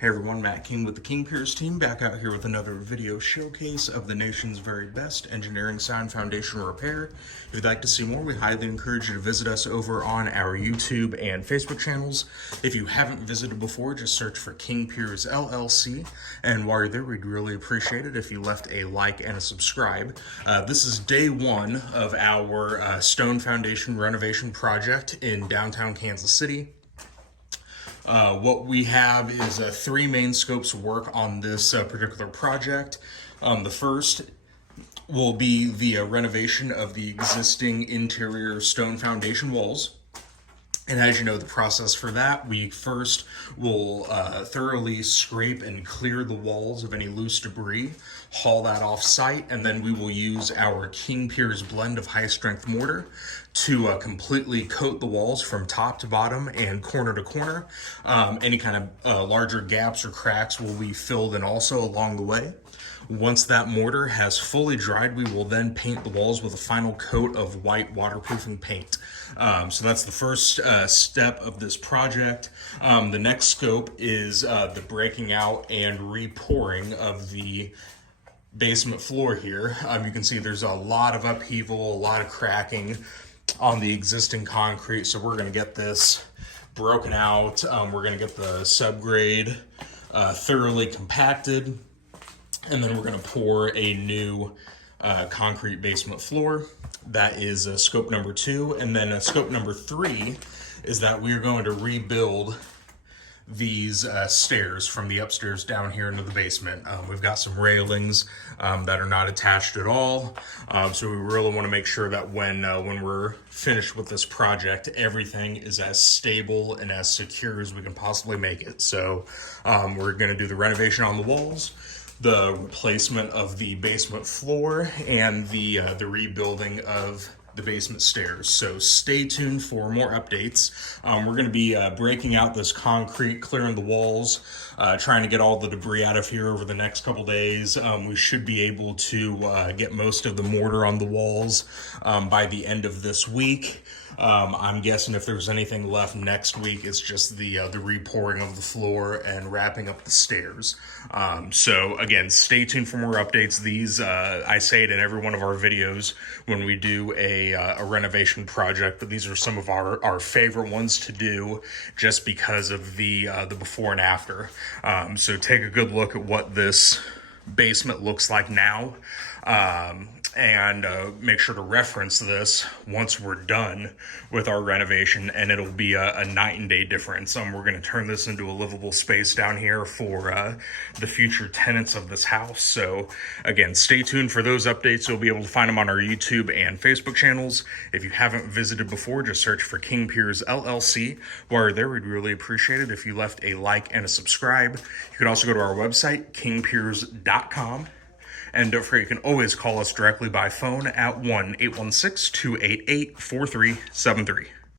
Hey everyone, Matt King with the King Piers team, back out here with another video showcase of the nation's very best engineering sound foundation repair. If you'd like to see more, we highly encourage you to visit us over on our YouTube and Facebook channels. If you haven't visited before, just search for King Piers LLC, and while you're there, we'd really appreciate it if you left a like and a subscribe. This is day one of our stone foundation renovation project in downtown Kansas City. What we have is three main scopes of work on this particular project. The first will be the renovation of the existing interior stone foundation walls. And as you know, the process for that, we first will thoroughly scrape and clear the walls of any loose debris, haul that off site, and then we will use our King Piers blend of high strength mortar to completely coat the walls from top to bottom and corner to corner. Any kind of larger gaps or cracks will be filled in also along the way. Once that mortar has fully dried, we will then paint the walls with a final coat of white waterproofing paint. So that's the first step of this project. The next scope is the breaking out and re-pouring of the basement floor here. You can see there's a lot of upheaval, a lot of cracking on the existing concrete. So we're gonna get this broken out. We're gonna get the subgrade thoroughly compacted. And then we're going to pour a new concrete basement floor. That is scope number 2. And then scope number 3 is that we are going to rebuild these stairs from the upstairs down here into the basement. We've got some railings that are not attached at all. So we really want to make sure that when we're finished with this project, everything is as stable and as secure as we can possibly make it. So we're going to do the renovation on the walls, the replacement of the basement floor, and the rebuilding of the basement stairs. So stay tuned for more updates. We're going to be breaking out this concrete, clearing the walls, trying to get all the debris out of here over the next couple days. We should be able to get most of the mortar on the walls by the end of this week. I'm guessing if there's anything left next week, it's just the re-pouring of the floor and wrapping up the stairs. So again, stay tuned for more updates. These, I say it in every one of our videos when we do a renovation project, but these are some of our favorite ones to do just because of the before and after. So take a good look at what this basement looks like now. And make sure to reference this once we're done with our renovation, and it'll be a night and day difference. We're going to turn this into a livable space down here for the future tenants of this house. So again, stay tuned for those updates. You'll be able to find them on our YouTube and Facebook channels. If you haven't visited before, just search for King Piers LLC. While you're there, we'd really appreciate it if you left a like and a subscribe. You could also go to our website, kingpiers.com. And don't forget, you can always call us directly by phone at 1-816-288-4373.